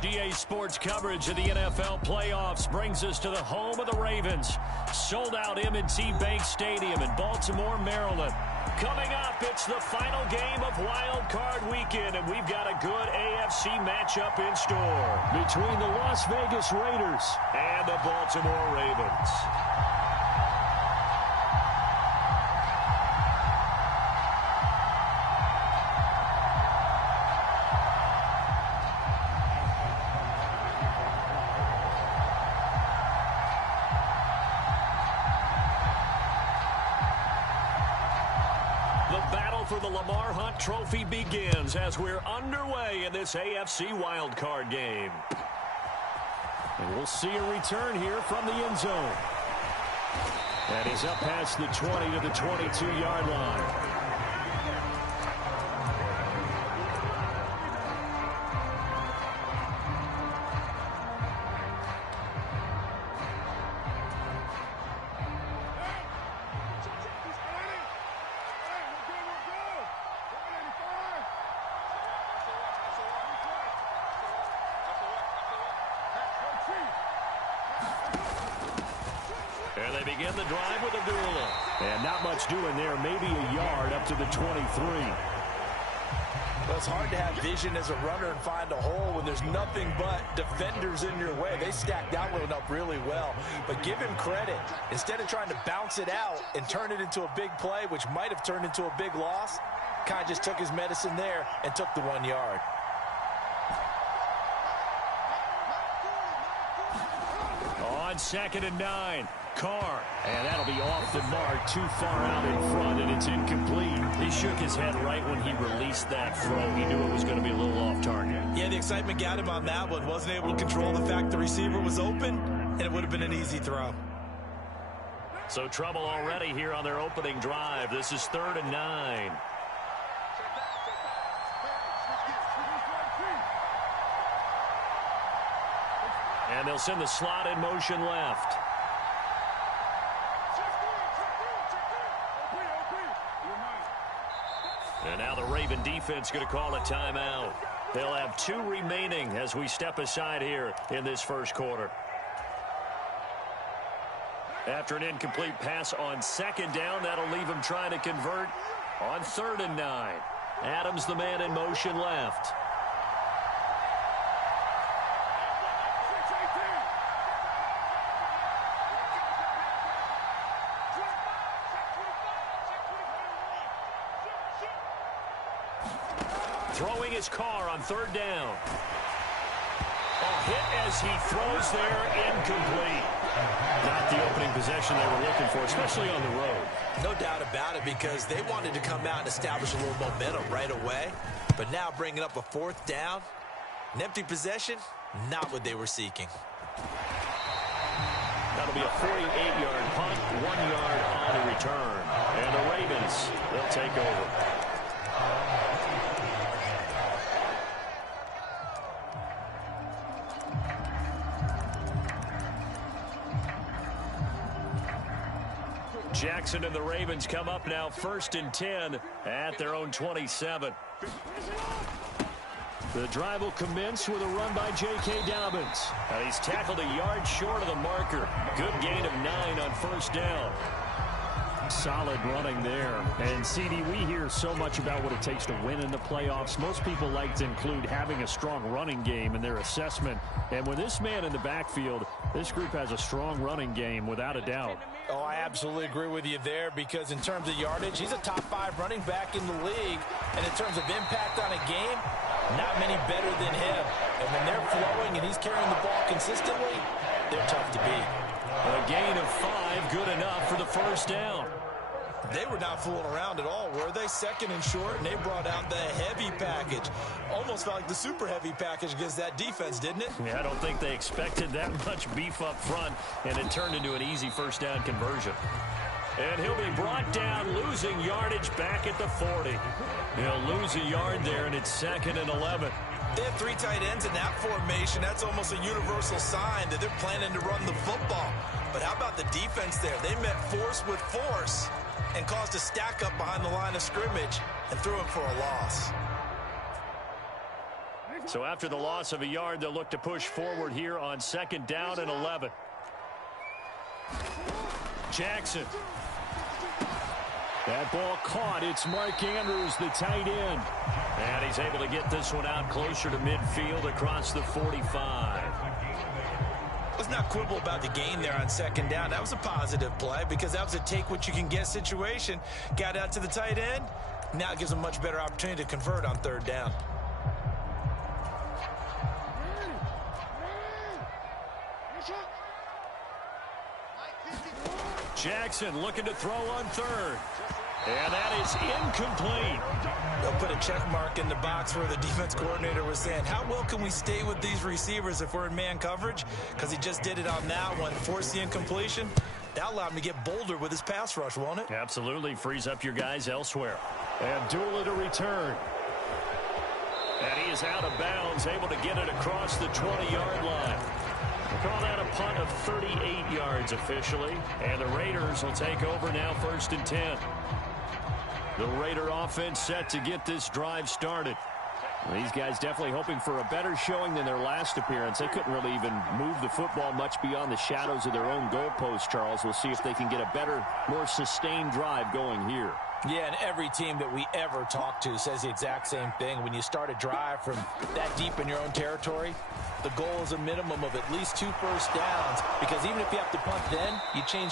DA Sports coverage of the NFL playoffs brings us to the home of the Ravens. Sold out M&T Bank Stadium in Baltimore, Maryland. Coming up, it's the final game of Wild Card Weekend, and we've got a good AFC matchup in store between the Las Vegas Raiders and the Baltimore Ravens. For the Lamar Hunt Trophy begins as we're underway in this AFC wildcard game. And we'll see a return here from the end zone. And he's up past the 20 to the 22-yard line. And they begin the drive with Abdullah. And not much doing there, maybe a yard up to the 23. Well, it's hard to have vision as a runner and find a hole when there's nothing but defenders in your way. They stacked that one up really well. But give him credit. Instead of trying to bounce it out and turn it into a big play, which might have turned into a big loss, kind of just took his medicine there and took the 1 yard. On 2nd and 9. Carr, and that'll be off the mark, too far out in front, and it's incomplete. He shook his head right when he released that throw. He knew it was going to be a little off target. Yeah, the excitement got him on that one. Wasn't able to control the fact the receiver was open, and it would have been an easy throw. So trouble already here on their opening drive. This is 3rd and 9. And they'll send the slot in motion left. And now the Raven defense going to call a timeout. They'll have 2 remaining as we step aside here in this first quarter. After an incomplete pass on 2nd down, that'll leave him trying to convert on 3rd and 9. Adams, the man in motion left. Throwing his Carr on 3rd down. A hit as he throws there, incomplete. Not the opening possession they were looking for, especially on the road. No doubt about it, because they wanted to come out and establish a little momentum right away. But now bringing up a 4th down, an empty possession, not what they were seeking. That'll be a 48-yard punt, 1 yard on the return. And the Ravens, they'll take over. Jackson and the Ravens come up now 1st and 10 at their own 27. The drive will commence with a run by J.K. Dobbins. And he's tackled a yard short of the marker. Good gain of 9 on 1st down. Solid running there. And, CD, we hear so much about what it takes to win in the playoffs. Most people like to include having a strong running game in their assessment. And with this man in the backfield, this group has a strong running game without a doubt. Oh, I absolutely agree with you there, because in terms of yardage, he's a top 5 running back in the league. And in terms of impact on a game, not many better than him. And when they're flowing and he's carrying the ball consistently, they're tough to beat. A gain of 5, good enough for the 1st down. They were not fooling around at all, were they? 2nd and short, and they brought out the heavy package. Almost felt like the super heavy package against that defense, didn't it? Yeah, I don't think they expected that much beef up front, and it turned into an easy 1st down conversion. And he'll be brought down, losing yardage back at the 40. He'll lose a yard there, and it's 2nd and 11. They have 3 tight ends in that formation. That's almost a universal sign that they're planning to run the football. But how about the defense there? They met force with force and caused a stack up behind the line of scrimmage and threw him for a loss. So after the loss of a yard, they'll look to push forward here on 2nd down and 11. Jackson. That ball caught. It's Mark Andrews, the tight end. And he's able to get this one out closer to midfield across the 45. Let's not quibble about the gain there on 2nd down. That was a positive play because that was a take-what-you-can-get situation. Got out to the tight end. Now it gives them a much better opportunity to convert on 3rd down. Jackson looking to throw on 3rd. And that is incomplete. They'll put a check mark in the box where the defense coordinator was saying, how well can we stay with these receivers if we're in man coverage? Because he just did it on that one, forced the incompletion. That allowed him to get bolder with his pass rush, won't it? Absolutely. Frees up your guys elsewhere. Abdullah to return. And he is out of bounds, able to get it across the 20-yard line. We'll call that a punt of 38 yards officially. And the Raiders will take over now 1st and 10. The Raider offense set to get this drive started. Well, these guys definitely hoping for a better showing than their last appearance. They couldn't really even move the football much beyond the shadows of their own goalpost, Charles. We'll see if they can get a better, more sustained drive going here. Yeah, and every team that we ever talk to says the exact same thing. When you start a drive from that deep in your own territory, the goal is a minimum of at least 2 first downs, because even if you have to punt then, you change